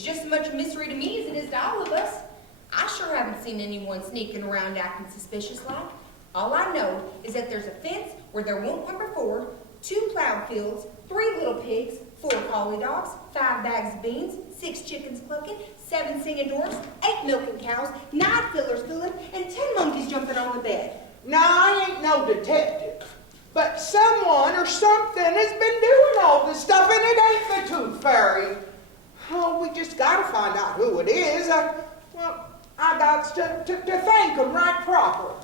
is just as much a mystery to me as it is to all of us. I sure haven't seen anyone sneaking around acting suspicious like. All I know is that there's a fence where there won't one before, 2 plowed fields, 3 little pigs, 4 collie dogs, 5 bags of beans, 6 chickens clucking, 7 singing dwarfs, 8 milking cows, 9 fillers filling, and 10 monkeys jumping on the bed. Now, I ain't no detective, but someone or something has been doing all this stuff, and it ain't the Tooth Fairy. Oh, we just gotta find out who it is. I got to thank them right proper.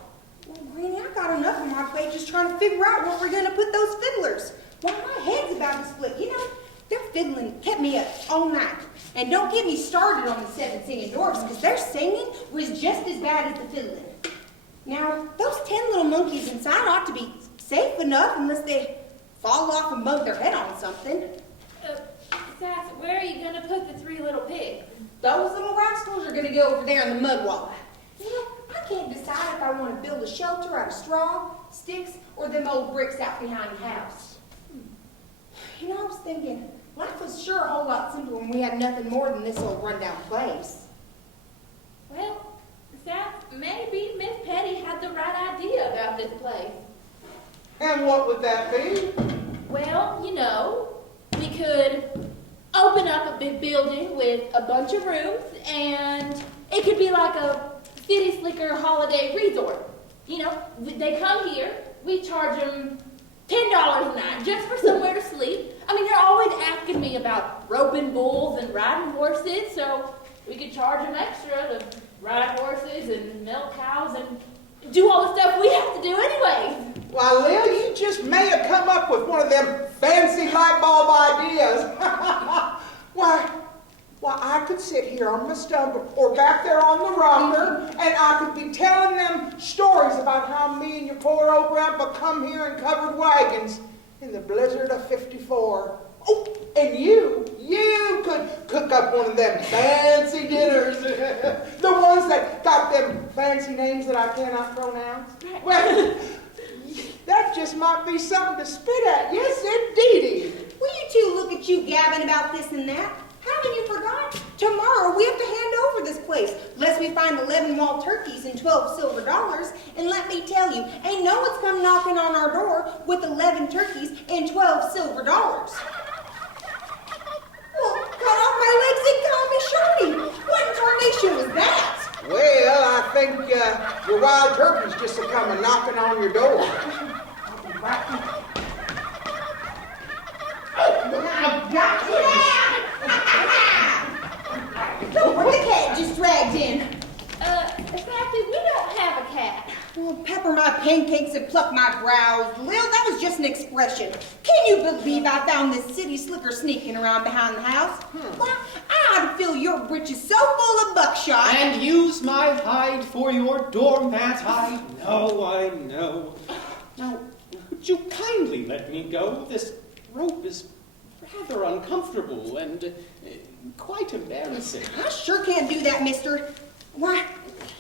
Well, Granny, I got enough on my plate just trying to figure out where we're gonna put those fiddlers. Why, my head's about to split. You know, their fiddling kept me up all night. And don't get me started on the 7 singing dwarfs, because their singing was just as bad as the fiddling. Now, those 10 little monkeys inside ought to be safe enough unless they fall off and bump their head on something. Sass, where are you going to put the 3 little pigs? Those little rascals are going to go over there in the mud wall. You know, I can't decide if I want to build a shelter out of straw, sticks, or them old bricks out behind the house. You know, I was thinking, life was sure a whole lot simpler when we had nothing more than this old rundown place. Well, Sass, maybe Miss Petty had the right idea about this place. And what would that be? Well, you know, we could open up a big building with a bunch of rooms, and it could be like a city slicker holiday resort. You know, they come here, we charge them $10 a night just for somewhere to sleep. I mean, they're always asking me about roping bulls and riding horses, so we could charge them extra to ride horses and milk cows and do all the stuff we have to do anyways. Why, Lil, you just may have come up with one of them fancy light bulb ideas. Why, I could sit here on my stump or back there on the rocker, and I could be telling them stories about how me and your poor old grandpa come here in covered wagons in the blizzard of '54. Oh, and you could cook up one of them fancy dinners. The ones that got them fancy names that I cannot pronounce. Well, that just might be something to spit at. Yes, indeedy. Will you two look at you gabbing about this and that? Haven't you forgot? Tomorrow we have to hand over this place, lest we find 11 wild turkeys and 12 silver dollars. And let me tell you, ain't no one's come knocking on our door with 11 turkeys and 12 silver dollars. Well, cut off my legs and call me Shorty. What incarnation was that? Well, I think your wild turkeys just are coming knocking on your door. I've got you. Look what the cat just dragged in. Sassy, we don't have a cat. Well, pepper my pancakes and pluck my brows. Lil, that was just an expression. Can you believe I found this city slicker sneaking around behind the house? Why, I ought to fill your britches so full of buckshot. And use my hide for your doormat. I know. Now, would you kindly let me go? This rope is rather uncomfortable and quite embarrassing. I sure can't do that, mister. Why,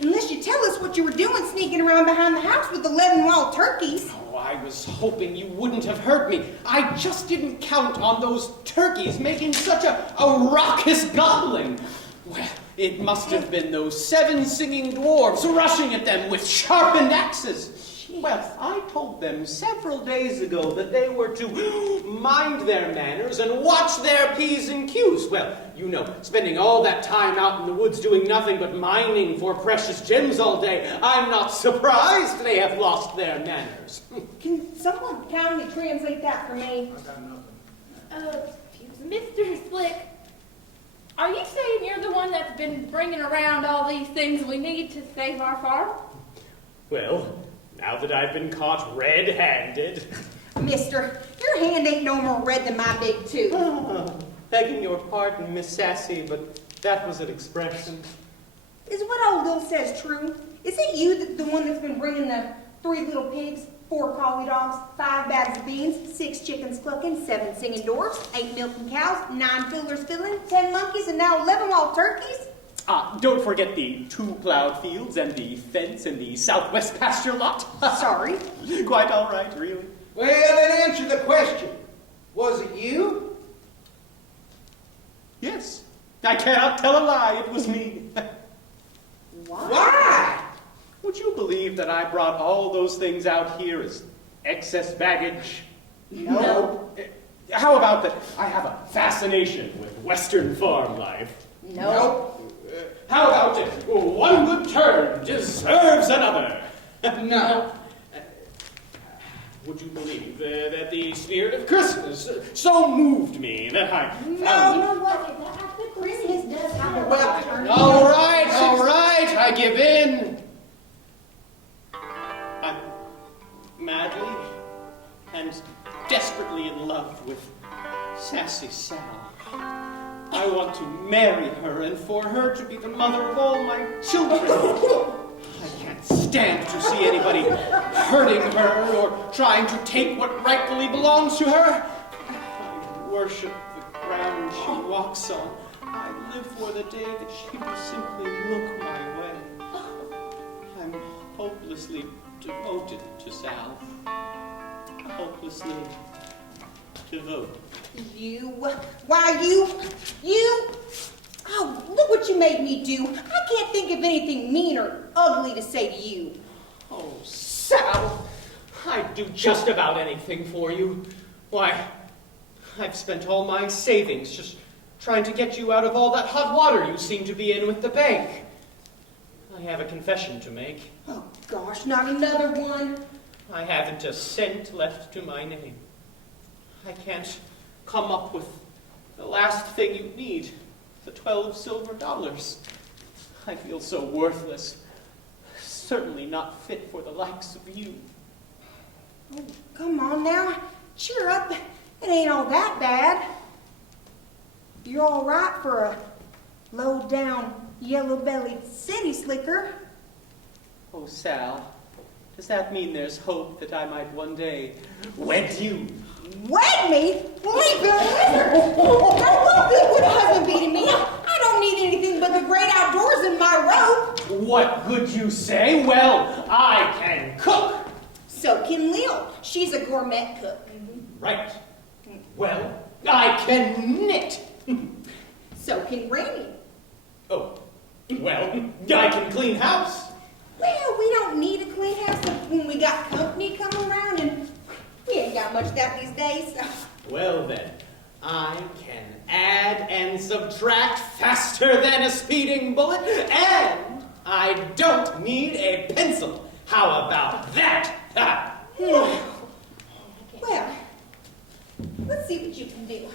unless you tell us what you were doing sneaking around behind the house with 11 wild turkeys. Oh, I was hoping you wouldn't have heard me. I just didn't count on those turkeys making such a raucous gobbling. Well, it must have been those 7 singing dwarves rushing at them with sharpened axes. Well, I told them several days ago that they were to mind their manners and watch their P's and Q's. Well, you know, spending all that time out in the woods doing nothing but mining for precious gems all day, I'm not surprised they have lost their manners. Can someone kindly translate that for me? I got nothing. Mr. Slick, are you saying you're the one that's been bringing around all these things we need to save our farm? Well, now that I've been caught red-handed. Mister, your hand ain't no more red than my big tooth. Begging your pardon, Miss Sassy, but that was an expression. Is what old Lil says true? Is it you, the one that's been bringing the 3 little pigs, 4 collie dogs, 5 bags of beans, 6 chickens clucking, 7 singing dwarfs, 8 milking cows, 9 fillers filling, 10 monkeys, and now 11 wild turkeys? Don't forget the 2 plowed fields and the fence and the southwest pasture lot. Sorry. Quite all right, really. Well, then answer the question. Was it you? Yes, I cannot tell a lie. It was me. Why? Would you believe that I brought all those things out here as excess baggage? No. How about that I have a fascination with Western farm life? No. How about it? One good turn deserves another. No. Would you believe that the spirit of Christmas so moved me that I found... You know what? The Christmas does have a Well, turn. All right, I give in. I'm madly and desperately in love with Sassy Sal. I want to marry her and for her to be the mother of all my children. I can't stand to see anybody hurting her or trying to take what rightfully belongs to her. I worship the ground she walks on. I live for the day that she will simply look my way. I'm hopelessly devoted to Sal. Hopelessly devoted. Oh, look what you made me do. I can't think of anything mean or ugly to say to you. Oh, Sal, I'd do just about anything for you. Why, I've spent all my savings just trying to get you out of all that hot water you seem to be in with the bank. I have a confession to make. Oh, gosh, not another one. I haven't a cent left to my name. I can't come up with the last thing you need, the 12 silver dollars. I feel so worthless, certainly not fit for the likes of you. Oh, come on now, cheer up. It ain't all that bad. You're all right for a low-down, yellow-bellied city slicker. Oh, Sal, does that mean there's hope that I might one day wed you? Wed me? Leave it, lizard! Now, what good would a husband be to me? I don't need anything but the great outdoors in my robe. What could you say? Well, I can cook. So can Lil. She's a gourmet cook. Right. Well, I can knit. So can Rainy. Oh, well, I can clean house. Well, we don't need a clean house when we got company coming around, and we ain't got much of that these days. So. Well then, I can add and subtract faster than a speeding bullet, and I don't need a pencil. How about that? Ha! Well, let's see what you can do.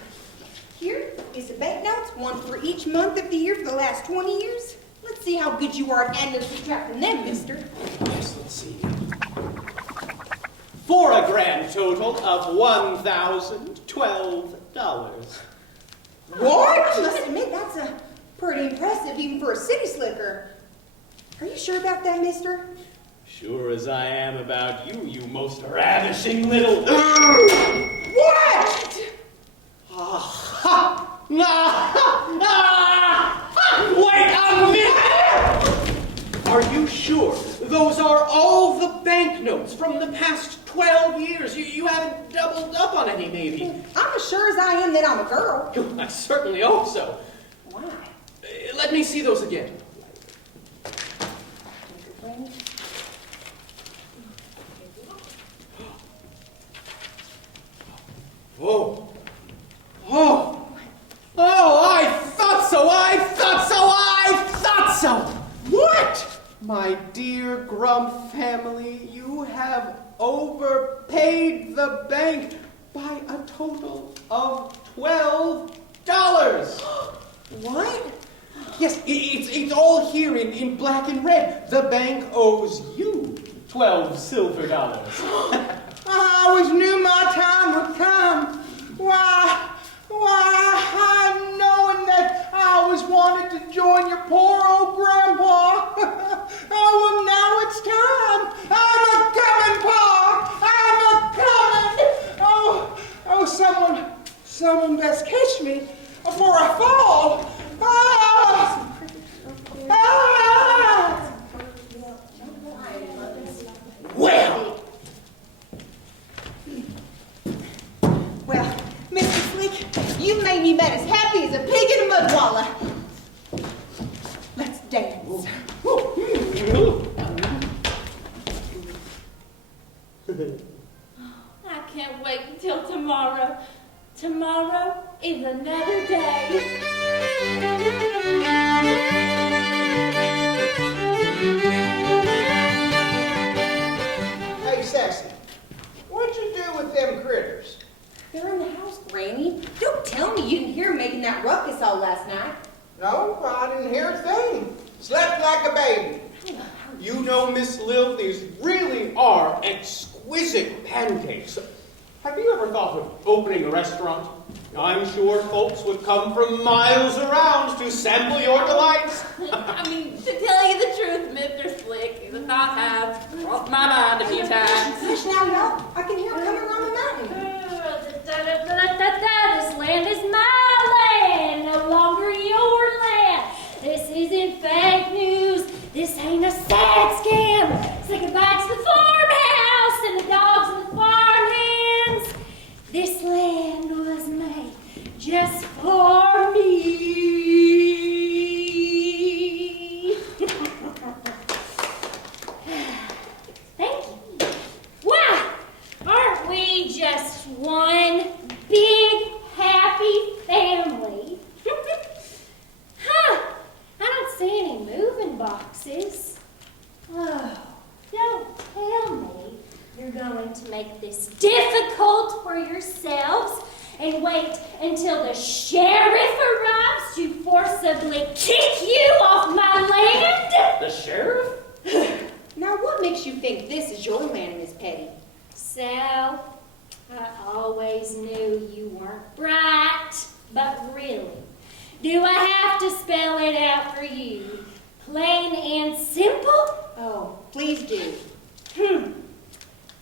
Here is the banknotes, one for each month of the year for the last 20 years. Let's see how good you are at adding and subtracting them, mister. Yes, let's see. For a grand total of $1,012. What? I must admit, that's pretty impressive even for a city slicker. Are you sure about that, mister? Sure as I am about you, you most ravishing little... What? Wait a minute! Are you sure those are all the banknotes from the past 12 years? You haven't doubled up on any, maybe? I'm as sure as I am that I'm a girl. I certainly hope so. Why? Let me see those again. Oh. Oh. Oh, I thought so, I thought so, I thought so! What? My dear Grump family, you have overpaid the bank by a total of $12. What? Yes, it's all here in black and red. The bank owes you 12 silver dollars. I always knew my time would come. Why, I knowing that I always wanted to join your poor old grandpa. Oh, well, now it's time. I'm a-coming, Pa. I'm a-coming. Oh, someone best catch me before I fall. Ah! Ah! Well, Mr. Slick, you made me about as happy as a pig in a mud walla. dance. I can't wait until tomorrow. Tomorrow is another day. Hey, Sassy, what'd you do with them critters? They're in the house, Granny. Don't tell me you didn't hear 'em making that ruckus all last night. No, I didn't hear a thing. Slept like a baby. You know, Miss Lil, these really are exquisite pancakes. Have you ever thought of opening a restaurant? I'm sure folks would come from miles around to sample your delights. I mean, to tell you the truth, Mr. Slick, the thought has crossed my mind a few times. Hush now, y'all. I can hear it coming around the mountain. This land is my land, no longer your land. This isn't fake news. This ain't a sad scam. Say goodbye to the farmhouse and the dogs and the farmhands. This land was made just for me. Thank you. Wow, aren't we just one big happy family? Huh, I don't see any moving boxes. Oh, don't tell me you're going to make this difficult for yourselves and wait until the sheriff arrives to forcibly kick you off my land? The sheriff? Now, what makes you think this is your land, Miss Petty? Sal, I always knew you weren't bright, but really, do I have to spell it out for you? Plain and simple? Oh, please do.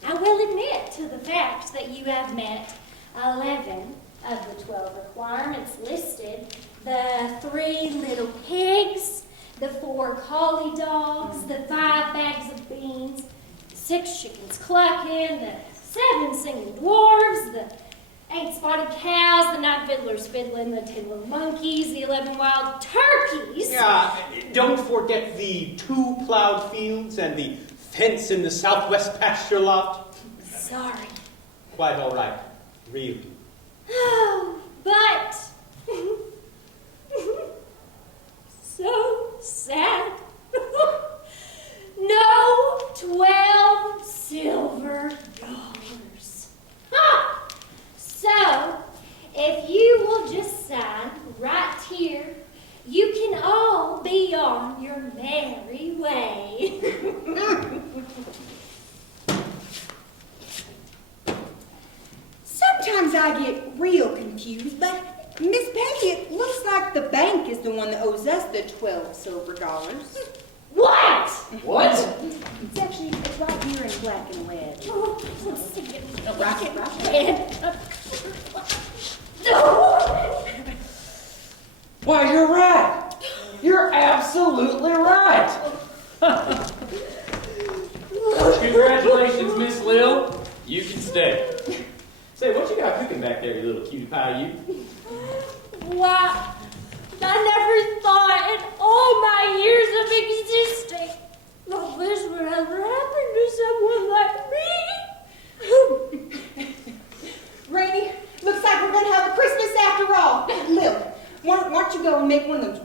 I will admit to the fact that you have met 11 of the 12 requirements listed. The 3 little pigs, the 4 collie dogs, the 5 bags of beans, 6 chickens clucking, the 7 singing dwarves, the 8 spotted cows, the 9 fiddlers fiddling, the 10 little monkeys, the 11 wild turkeys. Yeah, don't forget the 2 plowed fields and the fence in the southwest pasture lot. Sorry. Quite all right, really. Oh, but so sad. No 12 silver dollars. Ha! So, if you will just sign right here, you can all be on your merry way. Sometimes I get real confused, but Miss Petty, it looks like the bank is the one that owes us the 12 silver dollars. What? What? It's actually right here in black and red. Oh, let's see it. Right. Why, you're right. You're absolutely right. Congratulations, Miss Lil. You can stay. Say, what you got cooking back there, you little cutie pie, you? Why, I never thought in all my years of existing that this would ever happen to someone like me. Rainey, looks like we're gonna have a Christmas after all. Lil, why don't you go and make one of those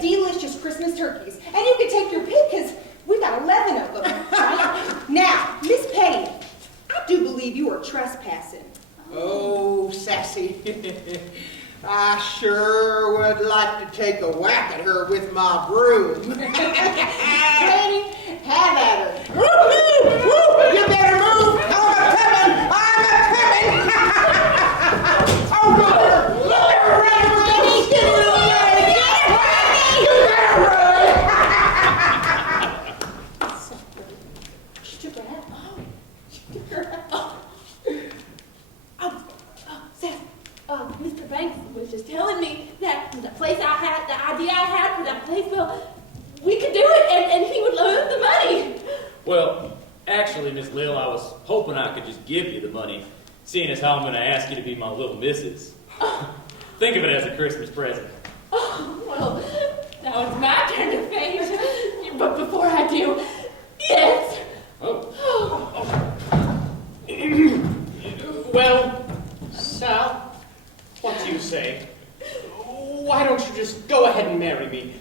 delicious Christmas turkeys? And you can take your pick, because we got 11 of them, right? Now, Miss Petty, I do believe you are trespassing. Oh, Sassy. I sure would like to take a whack at her with my broom. Rainey, have at her. You better move! I'm a-coming! Oh, look at her! Look at her running, Rainey! Get her away! Get her away! You better run! She took her hat. Mr. Banks was just telling me that the place I had, the idea I had for that place, well, we could do it, and he would loan the money. Well, actually, Miss Lil, I was hoping I could just give you the money, seeing as how I'm going to ask you to be my little missus. Think of it as a Christmas present. Oh, well, Now it's my turn to faint. But before I do, yes. Oh. Well, Sal, what do you say? Why don't you just go ahead and marry me?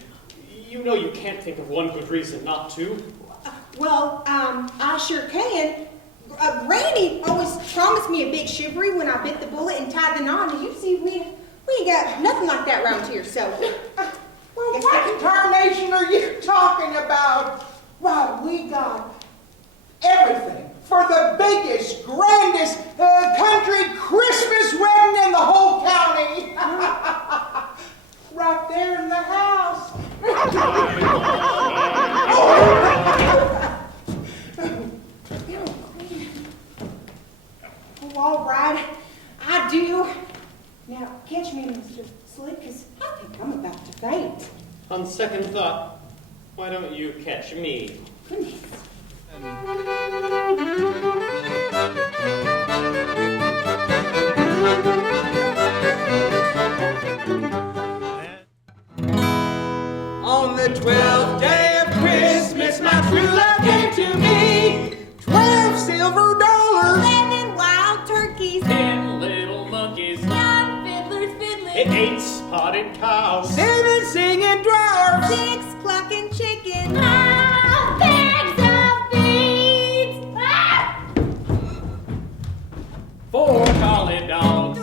You know you can't think of one good reason not to. Well, I sure can. Granny always promised me a big chivalry when I bit the bullet and tied the knot, and you see, we ain't got nothing like that around here, so. Well, what in tarnation are you talking about? Why, we got everything for the biggest, grandest country Christmas wedding in the whole county. Right there in the house. Oh, all right, I do. Now, catch me, Mr. Slick, because I think I'm about to faint. On second thought, why don't you catch me? Goodness. On the 12th day of Christmas, my true love gave to me 12 silver dollars, 11 wild turkeys, 10 little monkeys, Young fiddlers fiddling. 8 spotted cows, 7 singing dwarfs, 6 clucking chickens, 5 bags of beans. 4 collie dogs,